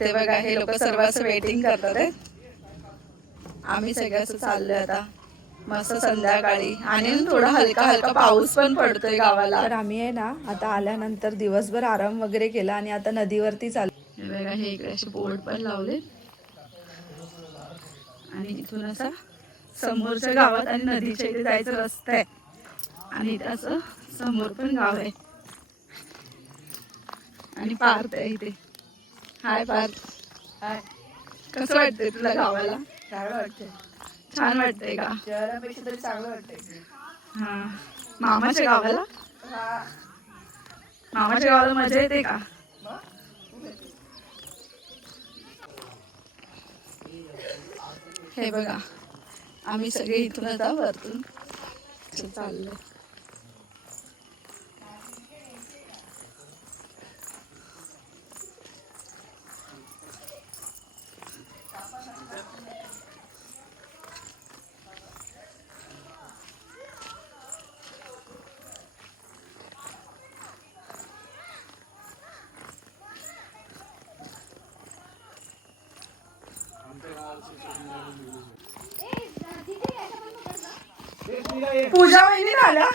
ते बघा हे लोक सर्व असं वेटिंग करतात आहे. आम्ही सगळे असं चाललोय आता मस्त संध्याकाळी आणि थोडा हलका हलका पाऊस पण पडतोय गावाला. तर आम्ही आहे ना आता आल्यानंतर दिवसभर आराम वगैरे केला आणि आता नदीवरती चाललो. बघा हे इकडे असे बोर्ड पण लावले आणि इथून असा समोरच्या गावात आणि नदीच्या इथे जायचं रस्ता आहे आणि इथे असं समोर पण गाव आहे आणि पार्क आहे इथे. हाय पार्क. हाय. कसं वाटतंय तुला गावाला? चांगलं वाटतंय. छान वाटतंय का? शहरापेक्षा तरी चांगलं वाटतंय. हा. मामाच्या गावाला? मामाच्या गावाला मजा येते का? हे बघा आम्ही सगळे इथून आता वरतून चाललोय. पूजा वहिनी झाल्या.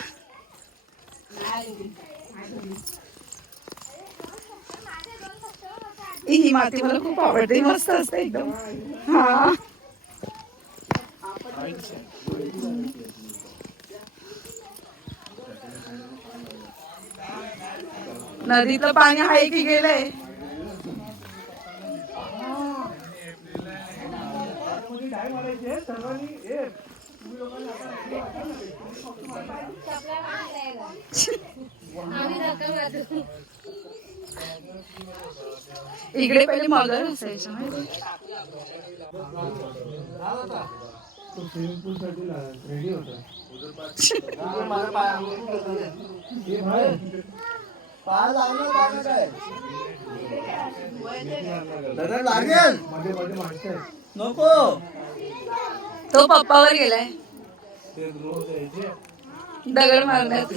ही माती मला खूप आवडते. मस्त असते एकदम. हा नदीतलं पाणी आहे की गेलंय? इकडे पहिले मगर असायचं माहिती. नको तो पप्पावर गेलाय दगड मारण्यात.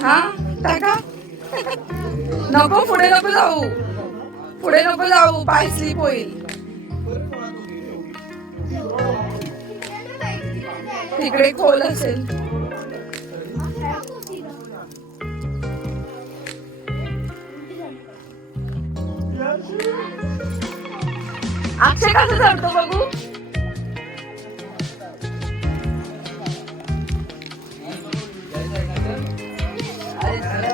हा टाका. नको पुढे नको जाऊ. पुढे नको जाऊ. पाय स्लिप होईल. तिकडे खोल असेल. अक्षय कसं चढतो बघू.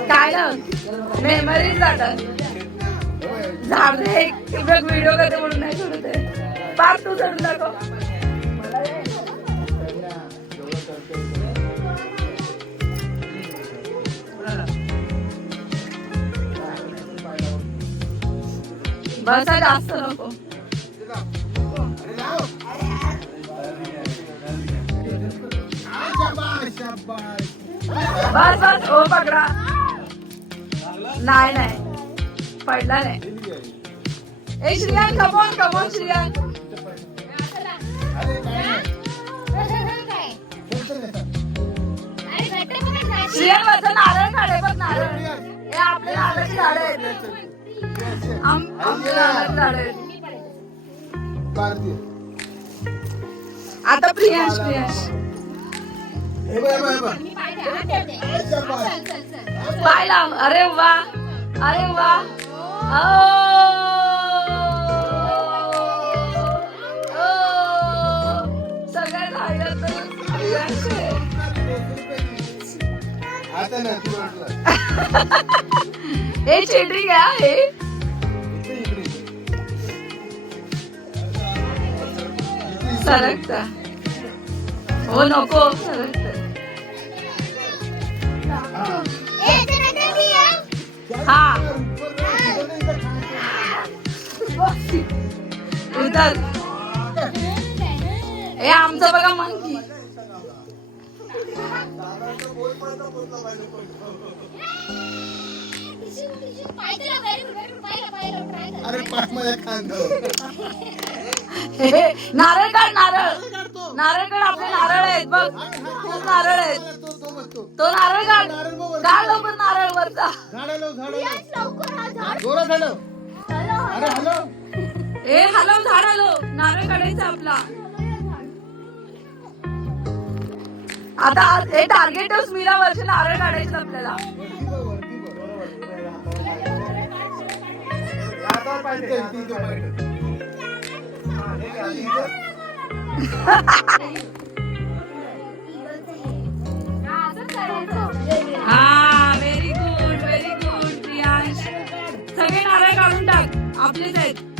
काय ना मेमरीज जातात. झाडे व्हिडिओ करते म्हणून नाही सोडते. पार तू चढून दाखव. बसा जास्त नको. बस बस. ओ पकडा. नाही नाही पडला नाही. ए श्रियान कमॉन कमॉन श्रियान. श्रियान माझं नारळ काढे बघ. नारळ हे आपले नारळाची झाडं आहेत. आमचे नारळाची झाडं आहेत. आता प्रियांश प्रियांश पाय लाव. अरे वा अरे वा. सगळ्यात हायलाइट प्रियांश आहे. हे चीटिंग आहे. सरकता. हो नको सरकता. हा उतर. हे आमचं बघा मंकी. नारळ काढ. नारळ नारळ काढ. आपले नारळ आहेत बघ. खूप नारळ आहेत. तो नारळ काढ काढ लवकर नारळ वरचा ए हलव झाड हलव नारळ काढायचा आपला आता हे टार्गेट मीरा वर्ष नारळ काढायचं आपल्याला हा व्हेरी गुड प्रियांश सगळे नारळ काढून टाक आपलेच आहेत